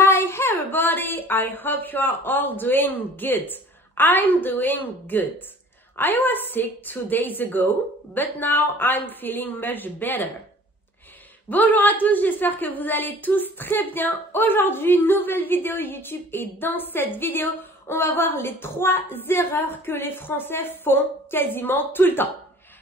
Hi everybody, I hope you are all doing good. I'm doing good. I was sick 2 days ago, but now I'm feeling much better. Bonjour à tous, j'espère que vous allez tous très bien. Aujourd'hui, nouvelle vidéo YouTube et dans cette vidéo, on va voir les 3 erreurs que les Français font quasiment tout le temps.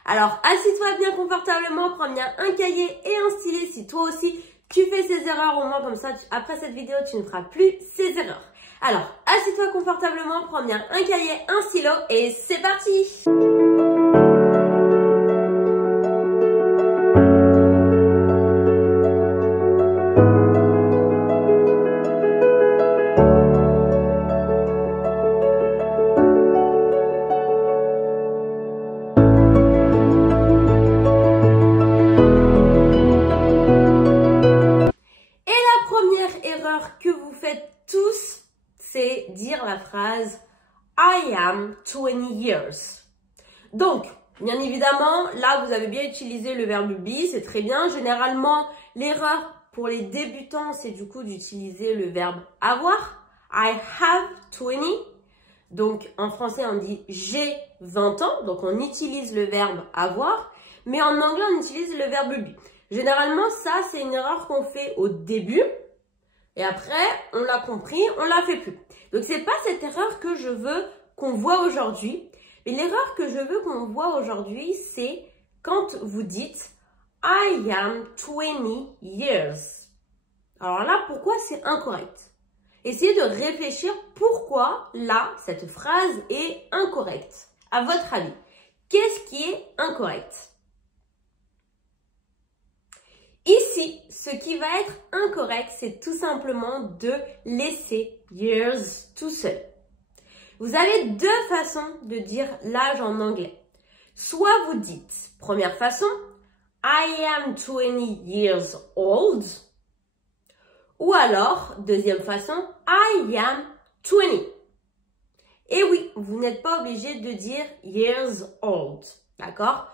Alors, assis-toi bien confortablement, prends bien un cahier et un stylet si toi aussi tu fais ces erreurs, au moins comme ça, après cette vidéo, tu ne feras plus ces erreurs. Alors, assis-toi confortablement, prends bien un cahier, un stylo et c'est parti! Que vous faites tous, c'est dire la phrase I am 20 years. Donc, bien évidemment, là, vous avez bien utilisé le verbe be, c'est très bien. Généralement, l'erreur pour les débutants, c'est du coup d'utiliser le verbe avoir. I have 20. Donc, en français, on dit j'ai 20 ans. Donc, on utilise le verbe avoir. Mais en anglais, on utilise le verbe be. Généralement, ça, c'est une erreur qu'on fait au début. Et après, on l'a compris, on la fait plus. Donc, c'est pas cette erreur que je veux qu'on voit aujourd'hui. Mais l'erreur que je veux qu'on voit aujourd'hui, c'est quand vous dites I am 20 years. Alors là, pourquoi c'est incorrect? Essayez de réfléchir pourquoi là, cette phrase est incorrecte. À votre avis, qu'est-ce qui est incorrect? Ici, ce qui va être incorrect, c'est tout simplement de laisser years tout seul. Vous avez 2 façons de dire l'âge en anglais. Soit vous dites, première façon, I am 20 years old. Ou alors, deuxième façon, I am 20. Et oui, vous n'êtes pas obligé de dire years old. D'accord?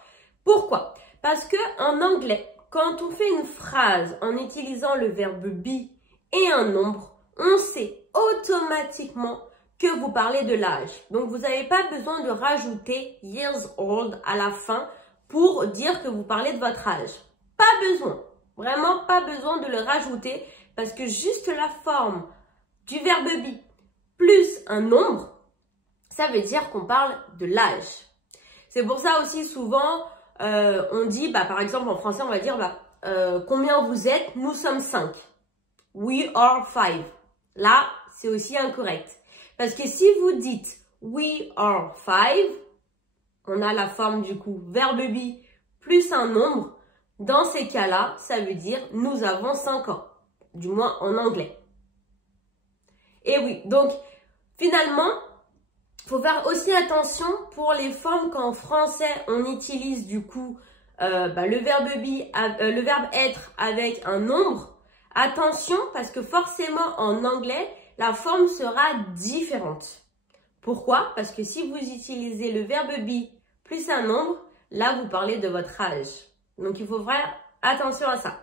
Pourquoi? Parce que en anglais, quand on fait une phrase en utilisant le verbe be et un nombre, on sait automatiquement que vous parlez de l'âge. Donc, vous n'avez pas besoin de rajouter years old à la fin pour dire que vous parlez de votre âge. Pas besoin. Vraiment pas besoin de le rajouter parce que juste la forme du verbe be plus un nombre, ça veut dire qu'on parle de l'âge. C'est pour ça aussi souvent... on dit, par exemple, en français, on va dire, combien vous êtes? Nous sommes 5. We are 5. Là, c'est aussi incorrect. Parce que si vous dites we are 5, on a la forme du coup verbe be plus un nombre. Dans ces cas-là, ça veut dire nous avons 5 ans. Du moins en anglais. Et oui, donc, finalement... Il faut faire aussi attention pour les formes qu'en français, on utilise du coup le verbe être avec un nombre. Attention parce que forcément en anglais, la forme sera différente. Pourquoi? Parce que si vous utilisez le verbe be plus un nombre, là vous parlez de votre âge. Donc il faut faire attention à ça.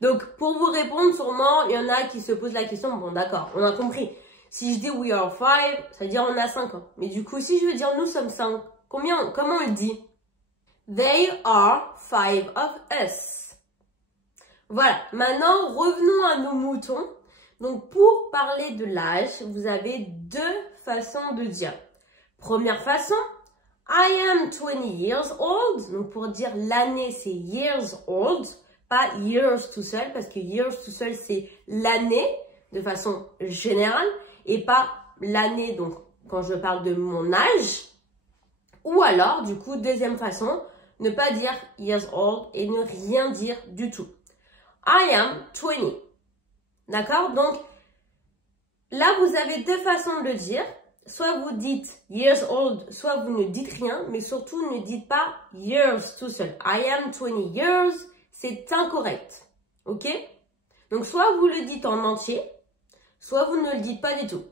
Donc pour vous répondre, sûrement, il y en a qui se posent la question, bon d'accord, on a compris. Si je dis we are 5, ça veut dire on a 5 ans. Mais du coup, si je veux dire nous sommes 5, comment on le dit? They are 5 of us. Voilà, maintenant revenons à nos moutons. Donc pour parler de l'âge, vous avez 2 façons de dire. Première façon, I am 20 years old. Donc pour dire l'année, c'est years old, pas years tout seul, parce que years tout seul, c'est l'année de façon générale. Et pas l'année, donc quand je parle de mon âge. Ou alors, du coup, deuxième façon, ne pas dire years old et ne rien dire du tout. I am 20. D'accord? Donc, là, vous avez 2 façons de le dire. Soit vous dites years old, soit vous ne dites rien, mais surtout ne dites pas years tout seul. I am 20 years, c'est incorrect. Ok? Donc, soit vous le dites en entier, soit vous ne le dites pas du tout.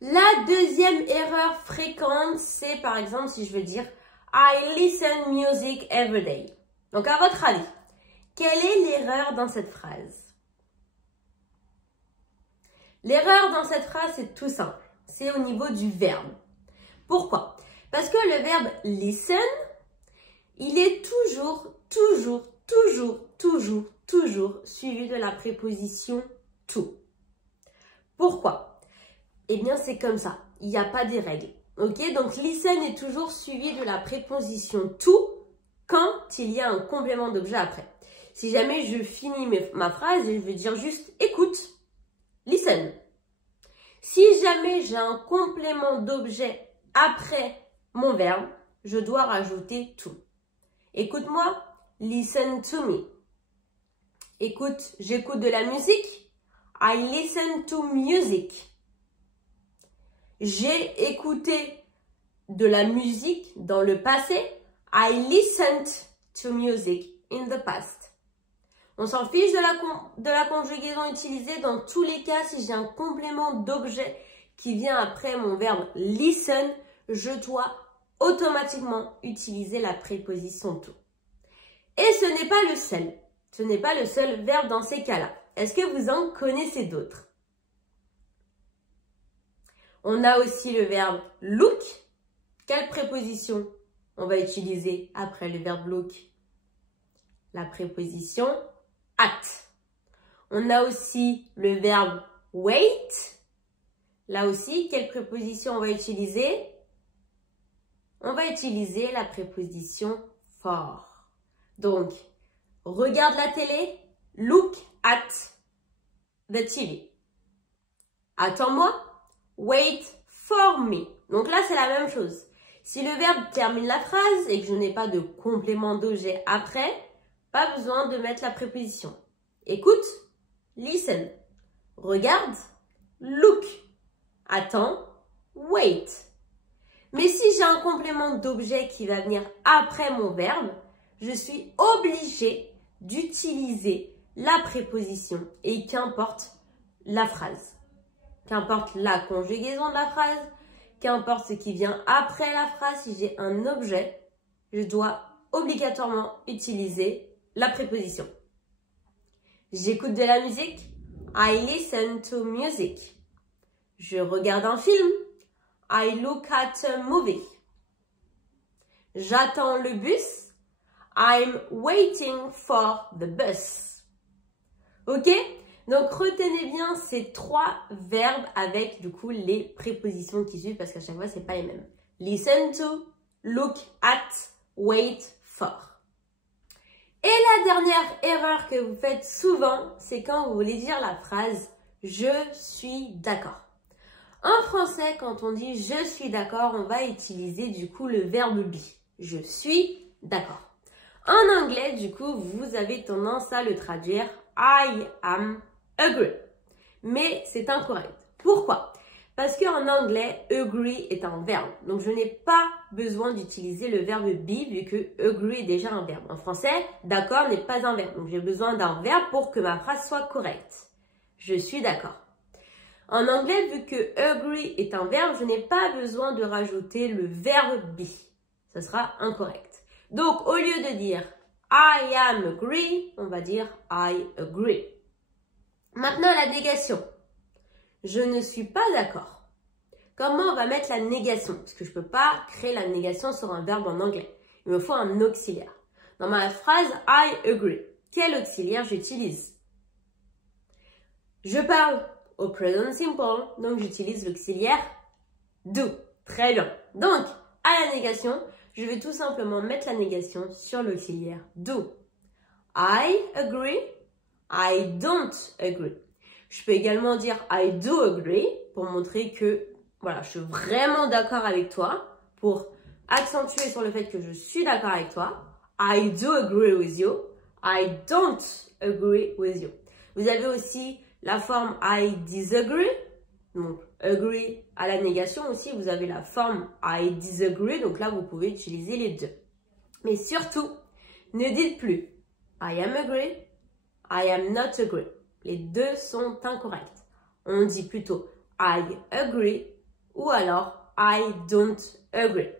La deuxième erreur fréquente, c'est par exemple si je veux dire I listen music every day. Donc à votre avis, quelle est l'erreur dans cette phrase? L'erreur dans cette phrase, c'est tout simple. C'est au niveau du verbe. Pourquoi? Parce que le verbe listen, il est toujours suivi de la préposition to. Pourquoi? Eh bien, c'est comme ça. Il n'y a pas des règles. Ok? Donc, listen est toujours suivi de la préposition to quand il y a un complément d'objet après. Si jamais je finis ma phrase et je veux dire juste écoute, listen. Si jamais j'ai un complément d'objet après mon verbe, je dois rajouter to. Écoute-moi, listen to me. Écoute, j'écoute de la musique. I listen to music. J'ai écouté de la musique dans le passé. I listened to music in the past. On s'en fiche de la conjugaison utilisée. Dans tous les cas, si j'ai un complément d'objet qui vient après mon verbe listen, je dois automatiquement utiliser la préposition to. Et ce n'est pas le seul. Ce n'est pas le seul verbe dans ces cas-là. Est-ce que vous en connaissez d'autres? On a aussi le verbe look. Quelle préposition on va utiliser après le verbe look? La préposition at. On a aussi le verbe wait. Là aussi, quelle préposition on va utiliser? On va utiliser la préposition for. Donc, regarde la télé, look at the TV. Attends-moi, wait for me. Donc là, c'est la même chose. Si le verbe termine la phrase et que je n'ai pas de complément d'objet après, pas besoin de mettre la préposition. Écoute, listen. Regarde, look. Attends, wait. Mais si j'ai un complément d'objet qui va venir après mon verbe, je suis obligée d'utiliser la préposition et qu'importe la phrase. Qu'importe la conjugaison de la phrase, qu'importe ce qui vient après la phrase, si j'ai un objet, je dois obligatoirement utiliser la préposition. J'écoute de la musique. I listen to music. Je regarde un film. I look at a movie. J'attends le bus. I'm waiting for the bus. Ok? Donc, retenez bien ces trois verbes avec, du coup, les prépositions qui suivent parce qu'à chaque fois, c'est pas les mêmes. Listen to, look at, wait for. Et la dernière erreur que vous faites souvent, c'est quand vous voulez dire la phrase « je suis d'accord ». En français, quand on dit « je suis d'accord », on va utiliser du coup le verbe be. Je suis d'accord. En anglais, du coup, vous avez tendance à le traduire « I am agree ». Mais c'est incorrect. Pourquoi? Parce qu'en anglais, agree est un verbe. Donc, je n'ai pas besoin d'utiliser le verbe be vu que agree est déjà un verbe. En français, d'accord n'est pas un verbe. Donc, j'ai besoin d'un verbe pour que ma phrase soit correcte. Je suis d'accord. En anglais, vu que agree est un verbe, je n'ai pas besoin de rajouter le verbe be. Ce sera incorrect. Donc, au lieu de dire I am agree, on va dire I agree. Maintenant, la négation. Je ne suis pas d'accord. Comment on va mettre la négation? Parce que je ne peux pas créer la négation sur un verbe en anglais. Il me faut un auxiliaire. Dans ma phrase I agree, quel auxiliaire j'utilise? Je parle au present simple, donc j'utilise l'auxiliaire do. Très bien. Donc, à la négation, je vais tout simplement mettre la négation sur l'auxiliaire do. I agree, I don't agree. Je peux également dire I do agree pour montrer que voilà, je suis vraiment d'accord avec toi, pour accentuer sur le fait que je suis d'accord avec toi. I do agree with you, I don't agree with you. Vous avez aussi la forme I disagree, donc agree à la négation aussi, vous avez la forme I disagree, donc là vous pouvez utiliser les deux. Mais surtout, ne dites plus I am agree, I am not agree. Les deux sont incorrects. On dit plutôt I agree ou alors I don't agree.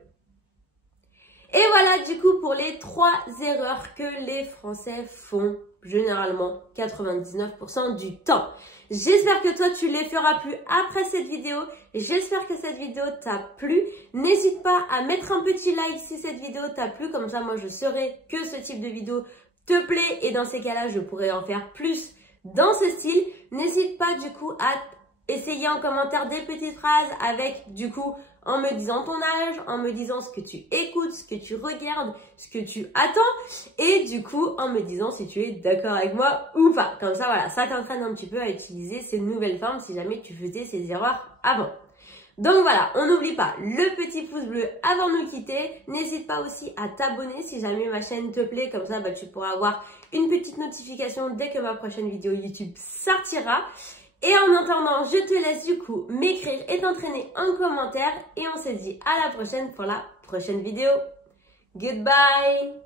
Et voilà du coup pour les 3 erreurs que les Français font généralement 99% du temps. J'espère que toi, tu les feras plus après cette vidéo. J'espère que cette vidéo t'a plu. N'hésite pas à mettre un petit like si cette vidéo t'a plu. Comme ça, moi, je saurai que ce type de vidéo te plaît. Et dans ces cas-là, je pourrais en faire plus dans ce style. N'hésite pas, du coup, à essayer en commentaire des petites phrases avec, du coup, en me disant ton âge, en me disant ce que tu écoutes, ce que tu regardes, ce que tu attends et du coup en me disant si tu es d'accord avec moi ou pas. Comme ça, voilà, ça t'entraîne un petit peu à utiliser ces nouvelles formes si jamais tu faisais ces erreurs avant. Donc voilà, on n'oublie pas le petit pouce bleu avant de nous quitter. N'hésite pas aussi à t'abonner si jamais ma chaîne te plaît. Comme ça, tu pourras avoir une petite notification dès que ma prochaine vidéo YouTube sortira. Et en attendant, je te laisse du coup m'écrire et t'entraîner en commentaire. Et on se dit à la prochaine pour la prochaine vidéo. Goodbye!